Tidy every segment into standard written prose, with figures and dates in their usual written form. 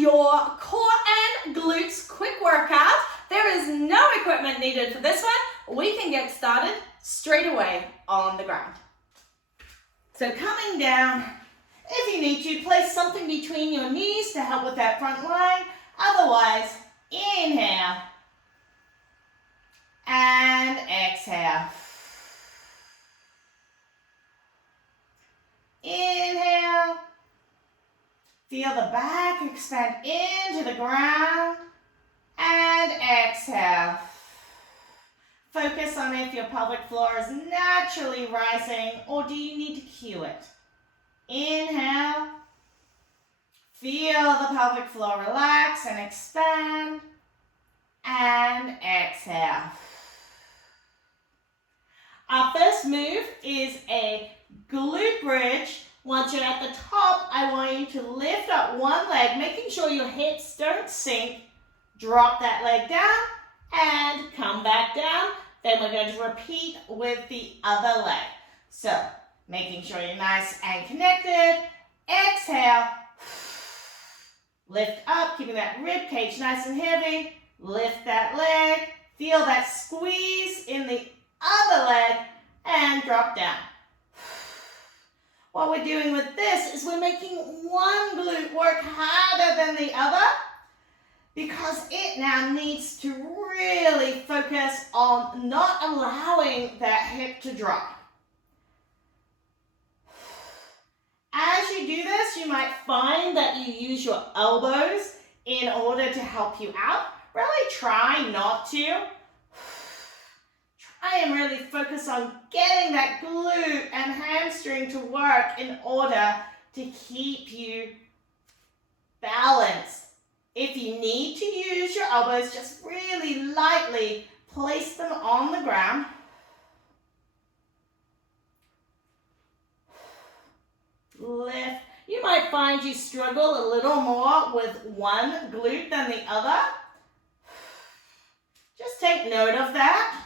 your core and glutes quick workout. There is no equipment needed for this one. We can get started straight away on the ground. So coming down, if you need to, place something between your knees to help with that front line. Otherwise, inhale and exhale. Inhale. Feel the back expand into the ground. And exhale. Focus on if your pelvic floor is naturally rising or do you need to cue it. Inhale. Feel the pelvic floor relax and expand. And exhale. Our first move is a glute bridge. Once you're at the top, I want you to lift up one leg, making sure your hips don't sink. Drop that leg down and come back down. Then we're going to repeat with the other leg. So, making sure you're nice and connected. Exhale. Lift up, keeping that rib cage nice and heavy. Lift that leg. Feel that squeeze in the other leg and drop down. What we're doing with this is we're making one glute work harder than the other because it now needs to really focus on not allowing that hip to drop. As you do this, you might find that you use your elbows in order to help you out. Really try not to. Try and really focus on getting that glute and hamstring to work in order to keep you balanced. If you need to use your elbows, just really lightly place them on the ground. Lift. You might find you struggle a little more with one glute than the other. Just take note of that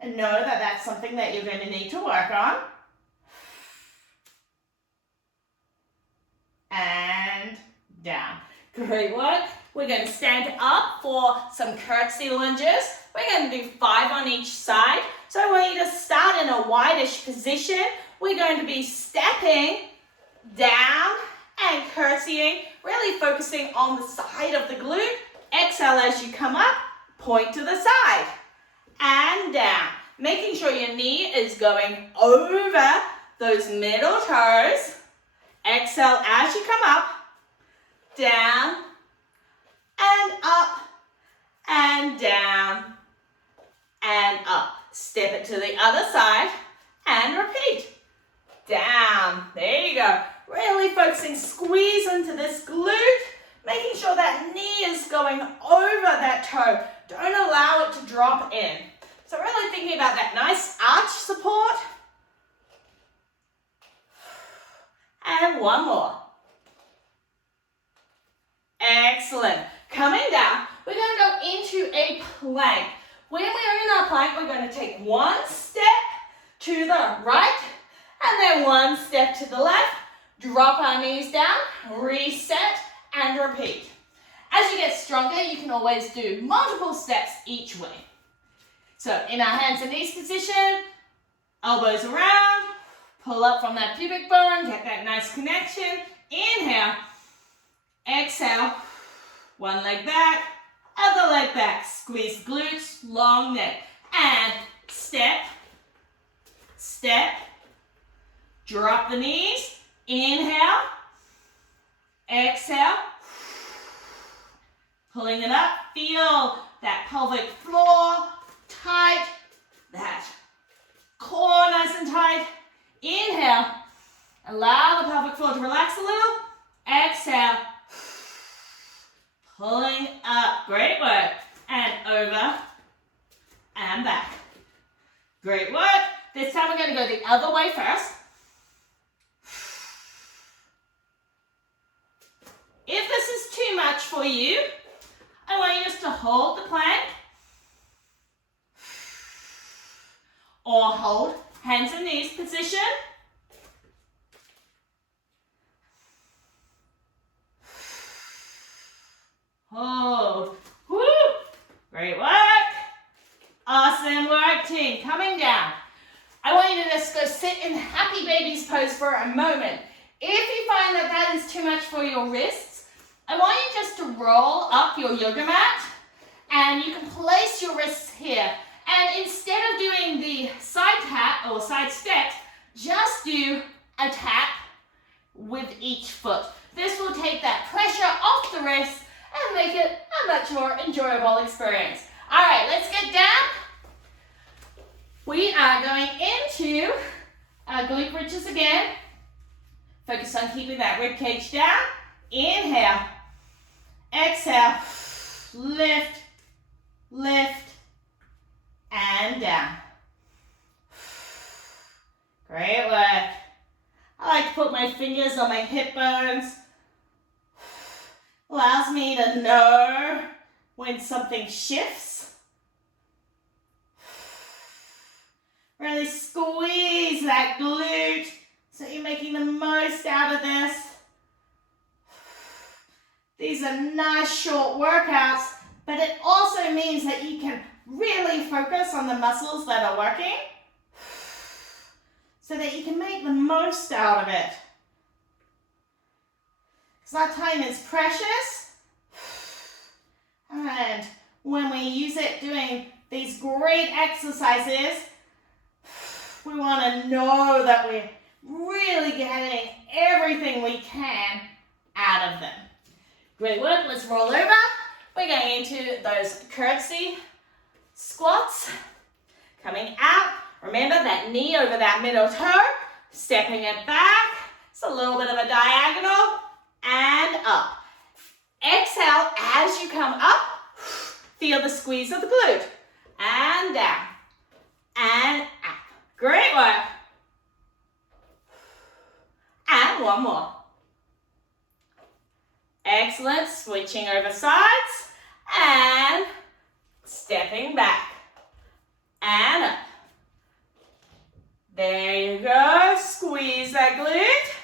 and know that that's something that you're going to need to work on. And down. Great work. We're going to stand up for some curtsy lunges. We're going to do 5 on each side. So I want you to start in a wide-ish position. We're going to be stepping down and curtsying, really focusing on the side of the glute. Exhale as you come up, point to the side and down. Making sure your knee is going over those middle toes. Exhale as you come up, down and up and down and up. Step it to the other side and repeat. Down. There you go. Really focusing, squeeze into this glute, making sure that knee is going over that toe. Don't allow it to drop in. So really thinking about that nice arch support. And one more. Excellent. Coming down, we're going to go into a plank. When we're in our plank, we're going to take one step to the right and then one step to the left. Drop our knees down, reset, and repeat. As you get stronger, you can always do multiple steps each way. So in our hands and knees position, elbows around, pull up from that pubic bone, get that nice connection. Inhale, exhale, one leg back, other leg back, squeeze glutes, long neck, and step, step, drop the knees, inhale, exhale, pulling it up, feel that pelvic floor tight, that core nice and tight. Inhale, allow the pelvic floor to relax a little. Exhale, pulling up. Great work. And over and back. Great work. This time we're going to go the other way first. If this is too much for you, I want you just to hold the plank or hold hands and knees position. sit in happy baby's pose for a moment. If you find that that is too much for your wrists, I want you just to roll up your yoga mat, and you can place your wrists here. And instead of doing the side tap or side steps, just do a tap with each foot. This will take that pressure off the wrist and make it a much more enjoyable experience. All right, let's get down. We are going into our glute bridges again. Focus on keeping that rib cage down. Inhale. Exhale. Lift, lift, and down. Great work. I like to put my fingers on my hip bones. Allows me to know when something shifts. Really squeeze that glute so you're making the most out of this. These are nice short workouts, but it also means that you can really focus on the muscles that are working so that you can make the most out of it. Because our time is precious, and when we use it doing these great exercises, we want to know that we're really getting everything we can out of them. Great work, let's roll over. We're going into those curtsy squats. Coming out, remember that knee over that middle toe, stepping it back. It's a little bit of a diagonal, and up. Exhale as you come up, feel the squeeze of the glute. And down, and up. Great work. And one more. Excellent, switching over sides, and stepping back, and up. There you go, squeeze that glute.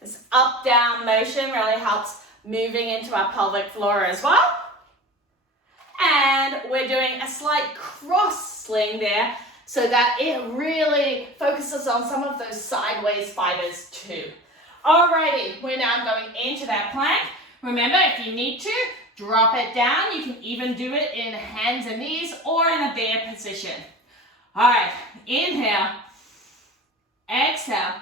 This up-down motion really helps moving into our pelvic floor as well. And we're doing a slight cross sling there so that it really focuses on some of those sideways fibers too. Alrighty, we're now going into that plank. Remember, if you need to, drop it down. You can even do it in hands and knees or in a bear position. Alright, inhale, exhale,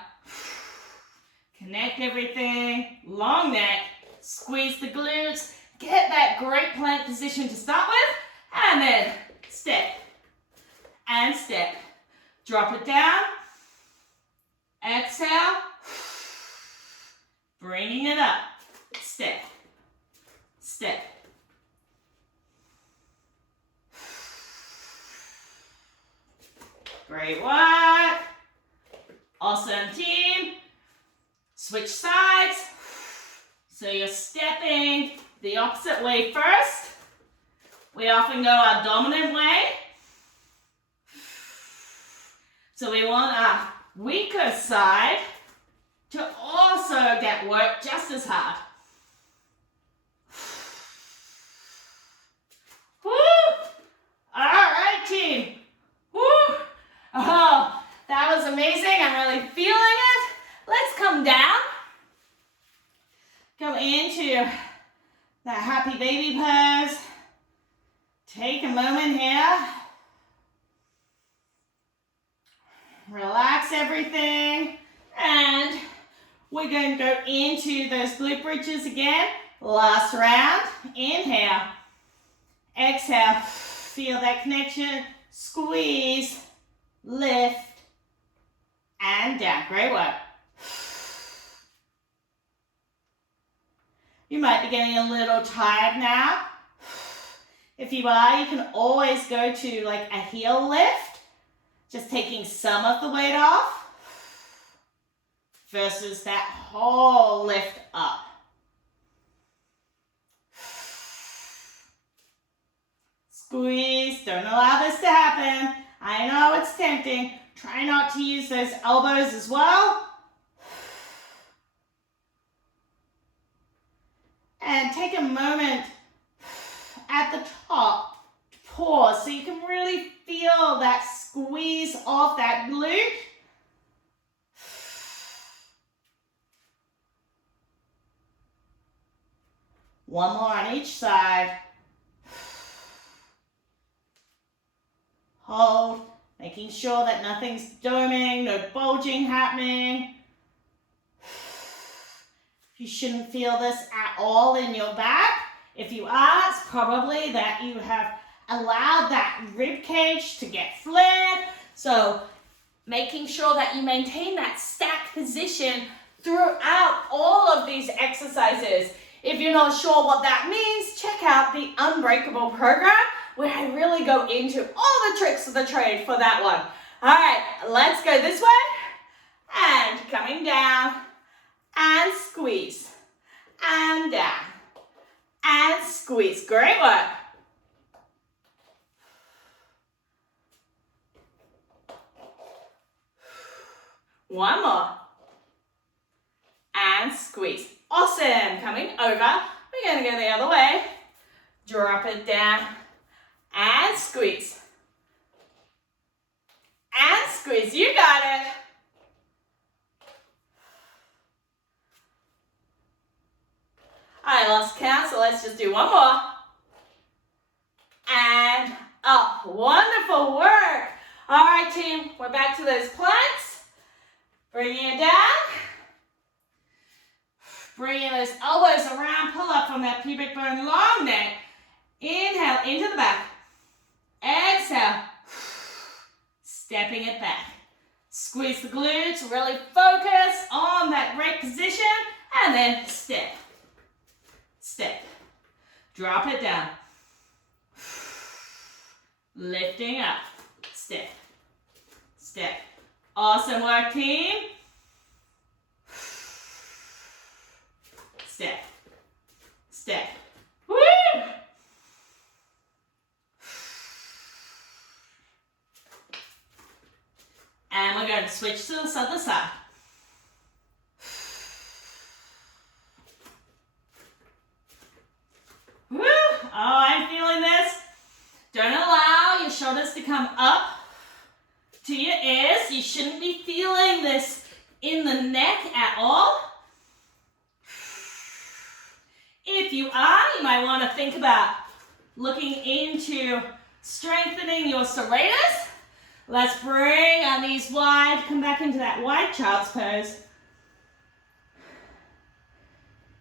connect everything, long neck, squeeze the glutes, get that great plank position to start with, and then step, and step. Drop it down, exhale, bringing it up, step, step. Great work. Awesome, team. Switch sides. So you're stepping the opposite way first. We often go our dominant way. So we want our weaker side to also get worked just as hard. Woo! All right, team. Woo! Oh, that was amazing. I'm really feeling it. Let's come down. Go into that happy baby pose. Take a moment here. Relax everything. And we're going to go into those glute bridges again. Last round. Inhale. Exhale. Feel that connection. Squeeze. Lift. And down. Great work. You might be getting a little tired now. If you are, you can always go to like a heel lift, just taking some of the weight off versus that whole lift up. Squeeze, don't allow this to happen. I know it's tempting. Try not to use those elbows as well. And take a moment at the top to pause so you can really feel that squeeze squeeze off that glute. One more on each side. Hold, making sure that nothing's doming, no bulging happening. You shouldn't feel this at all in your back. If you are, it's probably that you have allowed that rib cage to get flared. So making sure that you maintain that stacked position throughout all of these exercises. If you're not sure what that means, check out the Unbreakable program where I really go into all the tricks of the trade for that one. All right, let's go this way and coming down and squeeze and down and squeeze. Great work. One more. And squeeze. Awesome. Coming over. We're going to go the other way. Drop it down. And squeeze. And squeeze. You got it. I lost count, so let's just do one more. And up. Wonderful work. All right, team. We're back to those planks. Bringing it down. Bringing those elbows around. Pull up from that pubic bone, long neck. Inhale into the back. Exhale. Stepping it back. Squeeze the glutes. Really focus on that right position. And then step. Step. Drop it down. Lifting up. Step. Step. Awesome work, team. Step. Step. Woo! And we're going to switch to the other side. Woo! Oh, I'm feeling this. Don't allow your shoulders to come up to your ears. You shouldn't be feeling this in the neck at all. If you are, you might want to think about looking into strengthening your serratus. Let's bring our knees wide. Come back into that wide child's pose.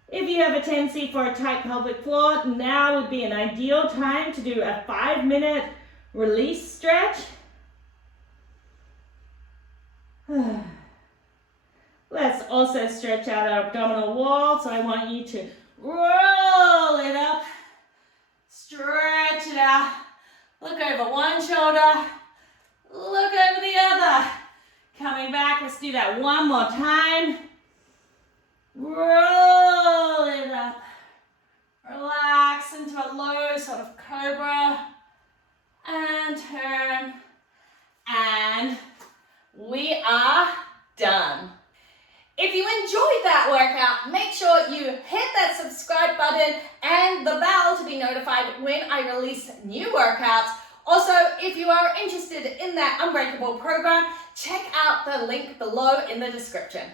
If you have a tendency for a tight pelvic floor, now would be an ideal time to do a 5-minute release stretch. Let's also stretch out our abdominal wall. So I want you to roll it up, stretch it out, look over one shoulder, look over the other. Coming back, let's do that one more time. Roll it up. Relax into a low sort of cobra. And turn. And we are done. If you enjoyed that workout, make sure you hit that subscribe button and the bell to be notified when I release new workouts. Also, if you are interested in that Unbreakable program, check out the link below in the description.